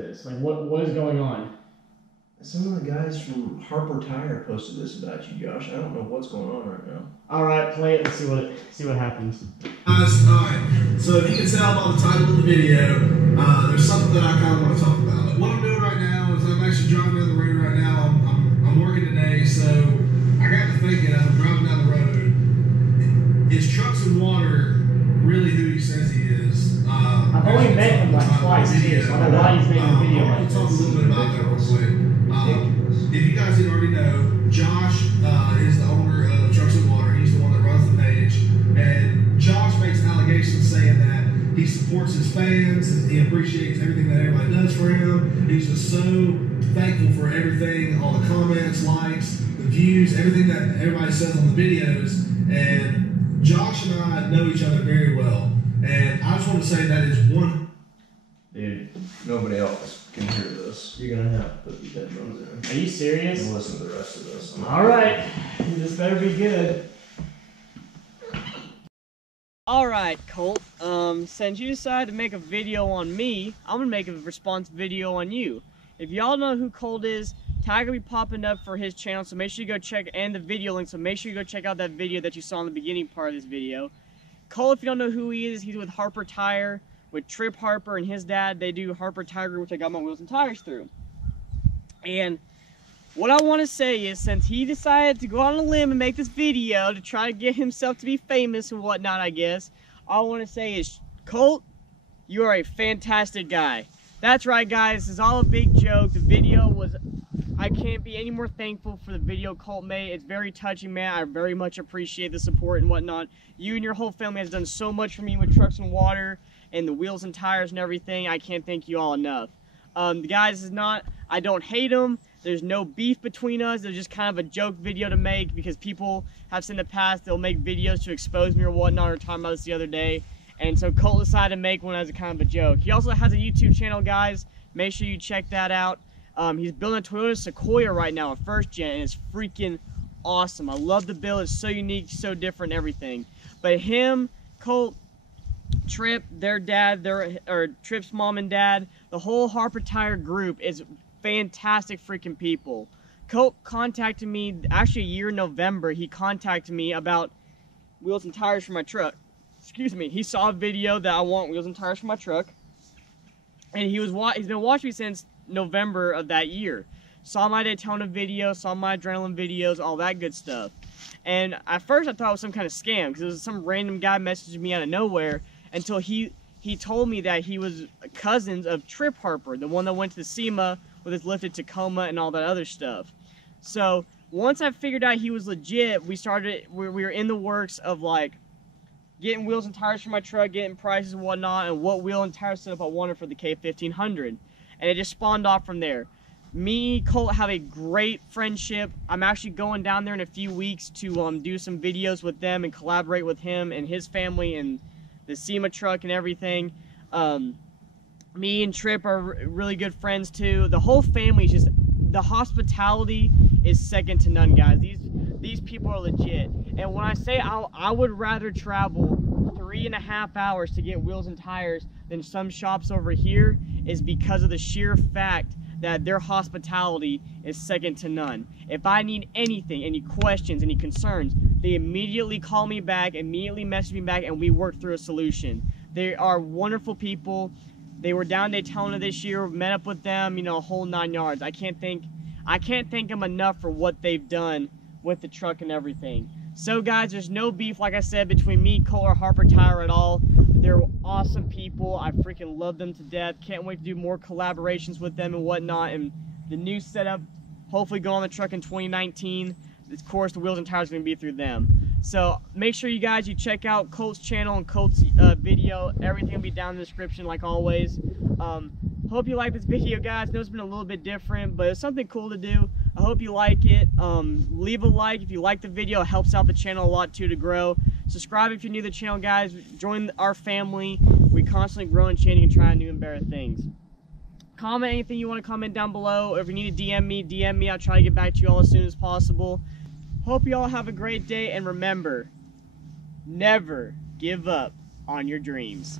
this? Like, what is going on? Some of the guys from Harper Tire posted this about you, Josh. I don't know what's going on right now. All right, play it and see what happens. Guys, all right. So if you can tell by the title of the video, there's something that I kind of want to talk about. What I'm doing right now is I'm actually driving down the road right now. I'm working today, so I got to thinking. I'm driving down the road. Is Trucks and Water really who he says he is? I've only met him like twice here, so I don't know why he's making a video I like want to talk a this. little bit about that real quick. If you guys didn't already know, Josh is the owner of Trucks and Water. He's the one that runs the page. And Josh makes allegations saying that he supports his fans and he appreciates everything that everybody does for him. He's just so thankful for everything, all the comments, likes, the views, everything that everybody says on the videos. And Josh and I know each other very well. And I just want to say that is one. Dude, nobody else can hear this. You're gonna have to put these headphones in. Are you serious? And listen to the rest of this. All right, this better be good. All right, Colt. Since you decided to make a video on me, I'm gonna make a response video on you. If y'all know who Colt is, tag will be popping up for his channel, so make sure you go check, and the video link, so make sure you go check out that video that you saw in the beginning part of this video. Colt, if you don't know who he is, he's with Harper Tire, with Trip Harper and his dad. They do Harper Tire, which I got my wheels and tires through. And what I want to say is, since he decided to go on a limb and make this video to try to get himself to be famous and whatnot, I guess, all I want to say is, Colt, you are a fantastic guy. That's right, guys, this is all a big joke. The video was, I can't be any more thankful for the video Colt made. It's very touching, man. I very much appreciate the support and whatnot. You and your whole family has done so much for me with Trucks and Water and the wheels and tires and everything. I can't thank you all enough. The guys is not, I don't hate them. There's no beef between us. It's just kind of a joke video to make because people have said in the past they'll make videos to expose me or whatnot. We were talking about this the other day. And so Colt decided to make one as a kind of a joke. He also has a YouTube channel, guys. Make sure you check that out. He's building a Toyota Sequoia right now, a first gen, and it's freaking awesome. I love the build. It's so unique, so different, everything. But him, Colt, Trip, their dad, Trip's mom and dad, the whole Harper Tire group is fantastic freaking people. Colt contacted me, actually a year in November, he contacted me about wheels and tires for my truck. Excuse me, he saw a video that I want wheels and tires for my truck. And he's been watching me since November of that year. Saw my Daytona video, saw my adrenaline videos, all that good stuff. And at first I thought it was some kind of scam because it was some random guy messaging me out of nowhere until he told me that he was cousins of Trip Harper, the one that went to the SEMA with his lifted Tacoma and all that other stuff. So once I figured out he was legit, we were in the works of like getting wheels and tires for my truck, getting prices and whatnot, and what wheel and tire setup I wanted for the K1500. And it just spawned off from there. Me, Colt have a great friendship. I'm actually going down there in a few weeks to do some videos with them and collaborate with him and his family and the SEMA truck and everything. Me and Trip are really good friends too. The whole family is just, the hospitality is second to none, guys. These people are legit. And when I say I would rather travel 3.5 hours to get wheels and tires than some shops over here, is because of the sheer fact that their hospitality is second to none. If I need anything, any questions, any concerns, they immediately call me back, immediately message me back, and we work through a solution. They are wonderful people. They were down Daytona this year, met up with them, you know, a whole 9 yards. I can't thank them enough for what they've done with the truck and everything. So guys, there's no beef, like I said, between me, Colt, or Harper Tire at all. They're awesome people. I freaking love them to death. Can't wait to do more collaborations with them and whatnot. And the new setup, hopefully go on the truck in 2019. Of course, the wheels and tires are going to be through them. So make sure you check out Colt's channel and Colt's video. Everything will be down in the description like always. Hope you like this video, guys. I know it's been a little bit different, but it's something cool to do. I hope you like it. Leave a like if you like the video. It helps out the channel a lot too to grow. Subscribe if you're new to the channel, guys. Join our family. We constantly grow and changing and trying new and better things. Comment anything you want to comment down below. If you need to DM me. I'll try to get back to you all as soon as possible. Hope you all have a great day, and remember, never give up on your dreams.